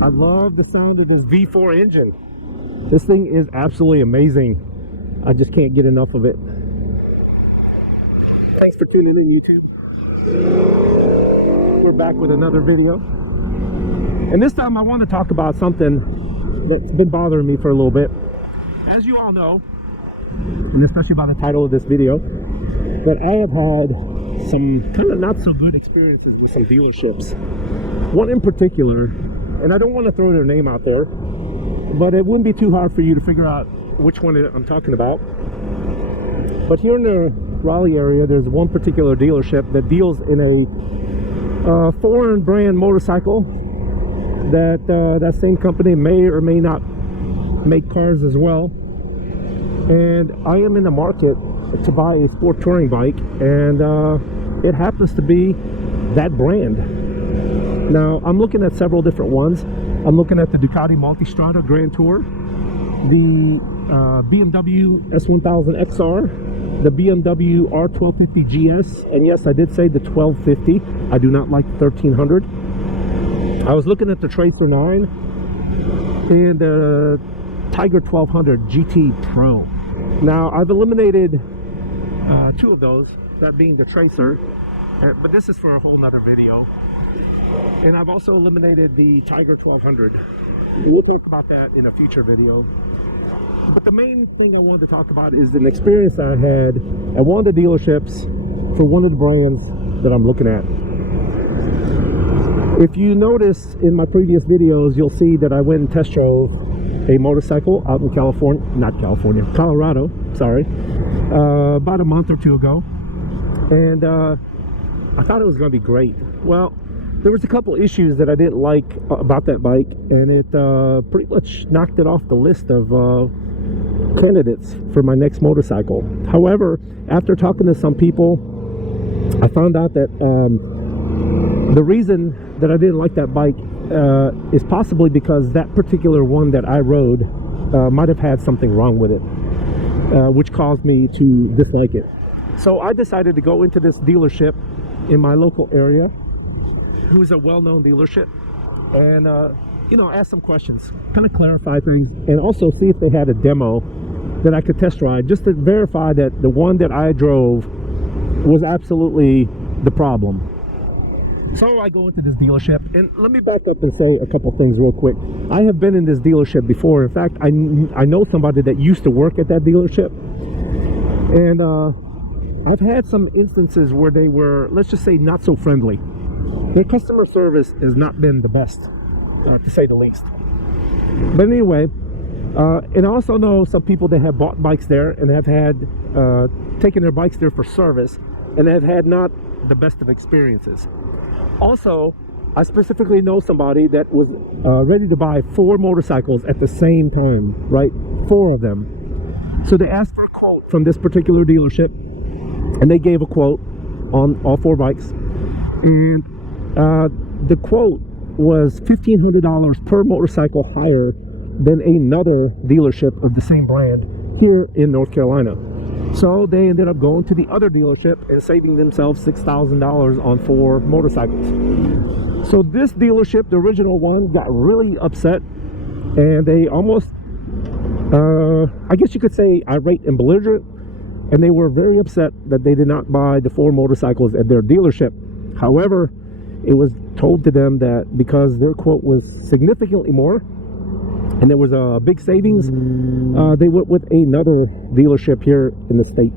I love the sound of this V4 engine. This thing is absolutely amazing. I just can't get enough of it. Thanks for tuning in, YouTube. We're back with another video. And this time I want to talk about something that's been bothering me for a little bit. As you all know, and especially by the title of this video, that I have had some kind of not so good experiences with some dealerships. One in particular, and I don't want to throw their name out there, but it wouldn't be too hard for you to figure out which one I'm talking about. But here in the Raleigh area, there's one particular dealership that deals in a foreign brand motorcycle that that same company may or may not make cars as well. And I am in the market to buy a sport touring bike, and it happens to be that brand. Now I'm looking at several different ones. I'm looking at the Ducati Multistrada Grand Tour, the BMW S1000 XR, the BMW R1250 GS, and yes, I did say the 1250. I do not like the 1300. I was looking at the Tracer 9 and the Tiger 1200 GT Pro. Now I've eliminated two of those, that being the Tracer, but this is for a whole nother video. And I've also eliminated the Tiger 1200. We'll talk about that in a future video. But the main thing I wanted to talk about is an experience I had at one of the dealerships for one of the brands that I'm looking at. If you notice in my previous videos, you'll see that I went and test drove a motorcycle out in Colorado, sorry, about a month or two ago. And I thought it was going to be great. Well, there was a couple issues that I didn't like about that bike, and it pretty much knocked it off the list of candidates for my next motorcycle. However, after talking to some people, I found out that the reason that I didn't like that bike is possibly because that particular one that I rode might have had something wrong with it, which caused me to dislike it. So I decided to go into this dealership in my local area, who's a well-known dealership, and you know, ask some questions, kind of clarify things, and also see if they had a demo that I could test ride, just to verify that the one that I drove was absolutely the problem. So I go into this dealership, and let me back up and say a couple things real quick. I have been in this dealership before. In fact, I know somebody that used to work at that dealership, and I've had some instances where they were, let's just say, not so friendly. Their customer service has not been the best, to say the least. But anyway, and I also know some people that have bought bikes there and have had taken their bikes there for service, and have had not the best of experiences. Also, I specifically know somebody that was ready to buy 4 motorcycles at the same time, right? 4 of them. So they asked for a quote from this particular dealership, and they gave a quote on all 4 bikes. And the quote was $1,500 per motorcycle higher than another dealership of the same brand here in North Carolina. So they ended up going to the other dealership and saving themselves $6,000 on 4 motorcycles. So this dealership, the original one, got really upset, and they almost, I guess you could say, irate and belligerent, and they were very upset that they did not buy the 4 motorcycles at their dealership. However, it was told to them that because their quote was significantly more and there was a big savings, they went with another dealership here in the state.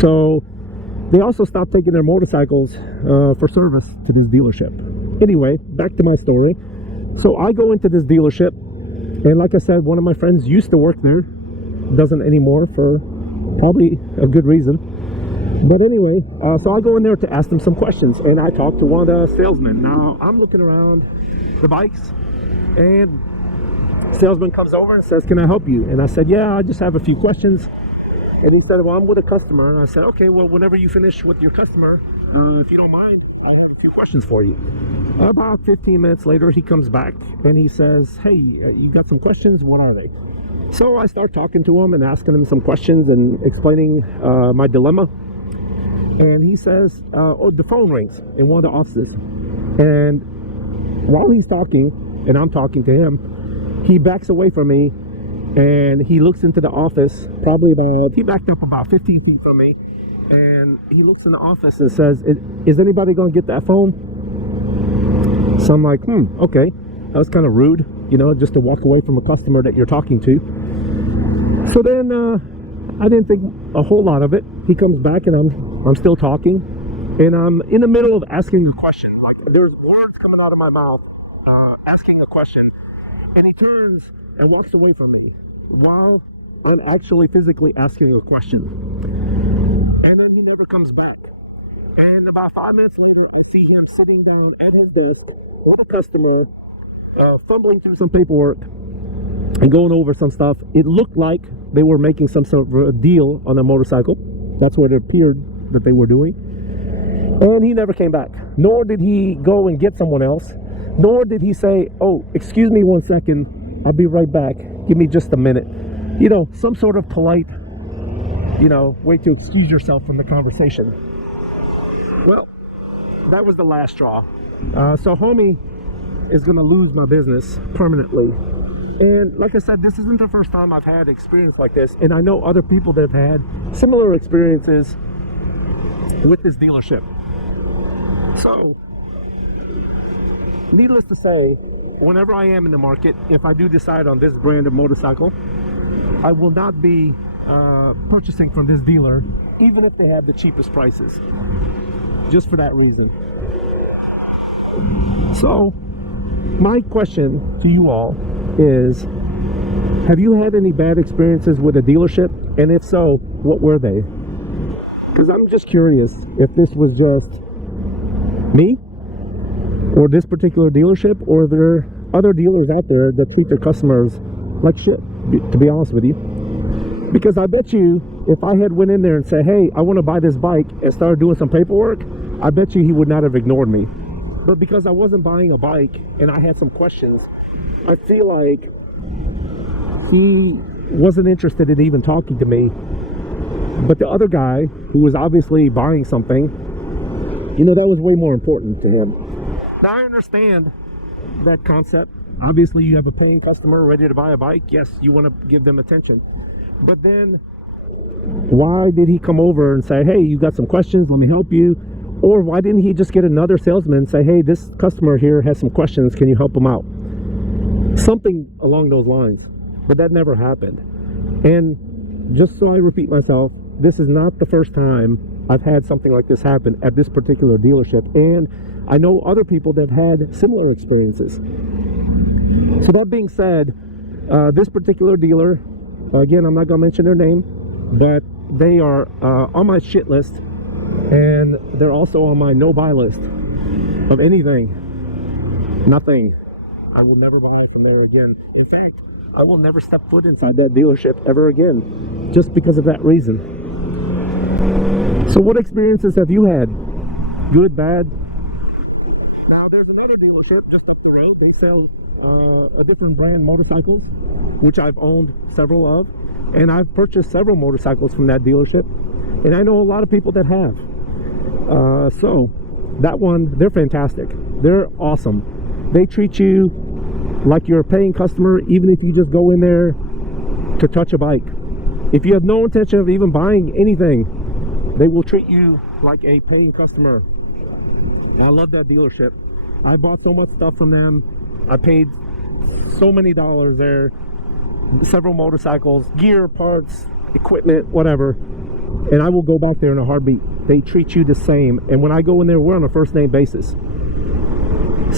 So they also stopped taking their motorcycles for service to this dealership. Anyway, back to my story. So I go into this dealership, and like I said, one of my friends used to work there, doesn't anymore for probably a good reason. But anyway, so I go in there to ask them some questions, and I talk to one of the salesmen. Now I'm looking around the bikes, and salesman comes over and says, "Can I help you?" And I said, "Yeah, I just have a few questions." And he said, "Well, I'm with a customer." And I said, "Okay, well, whenever you finish with your customer, if you don't mind, I have a few questions for you." About 15 minutes later, he comes back and he says, "Hey, you got some questions? What are they?" So I start talking to him and asking him some questions and explaining my dilemma. And he says, oh, the phone rings in one of the offices. And while he's talking, and I'm talking to him. He backs away from me, and he looks into the office, he backed up about 15 feet from me, and he looks in the office and says, is anybody going to get that phone? So I'm like, okay. That was kind of rude, just to walk away from a customer that you're talking to. So then I didn't think a whole lot of it. He comes back, and I'm still talking, and I'm in the middle of asking a question. Like, there's words coming out of my mouth, asking a question, and he turns and walks away from me while I'm actually physically asking a question. And then he never comes back. And about 5 minutes later, I see him sitting down at his desk with a customer, fumbling through some paperwork and going over some stuff. It looked like they were making some sort of a deal on a motorcycle. That's what it appeared that they were doing. And he never came back. Nor did he go and get someone else. Nor did he say, oh, excuse me 1 second, I'll be right back. Give me just a minute. Some sort of polite, way to excuse yourself from the conversation. Well, that was the last straw. So homie is going to lose my business permanently. And like I said, this isn't the first time I've had experience like this. And I know other people that have had similar experiences with this dealership. So, needless to say, whenever I am in the market, if I do decide on this brand of motorcycle, I will not be purchasing from this dealer, even if they have the cheapest prices, just for that reason. So, my question to you all is, have you had any bad experiences with a dealership? And if so, what were they? Because I'm just curious if this was just me, or this particular dealership, or there are other dealers out there that treat their customers like shit, to be honest with you. Because I bet you, if I had went in there and said, hey, I want to buy this bike, and started doing some paperwork, I bet you he would not have ignored me. But because I wasn't buying a bike and I had some questions, I feel like he wasn't interested in even talking to me. But the other guy, who was obviously buying something, that was way more important to him. Now, I understand that concept. Obviously, you have a paying customer ready to buy a bike. Yes, you want to give them attention. But then, why did he come over and say, hey, you got some questions, let me help you? Or why didn't he just get another salesman and say, hey, this customer here has some questions, can you help him out? Something along those lines. But that never happened. And just so I repeat myself, this is not the first time I've had something like this happen at this particular dealership. And I know other people that have had similar experiences. So that being said, this particular dealer, again, I'm not going to mention their name, but they are on my shit list, and they're also on my no-buy list of anything. Nothing. I will never buy from there again. In fact, I will never step foot inside that dealership ever again, just because of that reason. So what experiences have you had? Good, bad? Now, there's another dealership just up the road. They sell a different brand motorcycles, which I've owned several of, and I've purchased several motorcycles from that dealership, and I know a lot of people that have. So that one, they're fantastic. They're awesome. They treat you like you're a paying customer, even if you just go in there to touch a bike. If you have no intention of even buying anything, they will treat you like a paying customer. And I love that dealership. I bought so much stuff from them. I paid so many dollars there. Several motorcycles, gear, parts, equipment, whatever. And I will go back there in a heartbeat. They treat you the same. And when I go in there, we're on a first name basis.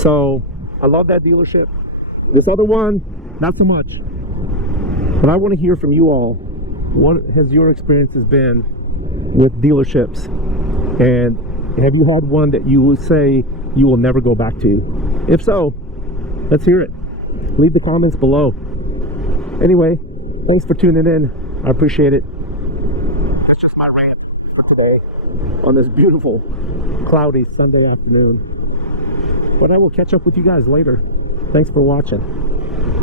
So I love that dealership. This other one, not so much. But I want to hear from you all. What has your experiences been with dealerships? And have you had one that you will say you will never go back to? If so, let's hear it. Leave the comments below. Anyway, thanks for tuning in. I appreciate it. That's just my rant for today on this beautiful, cloudy Sunday afternoon. But I will catch up with you guys later. Thanks for watching.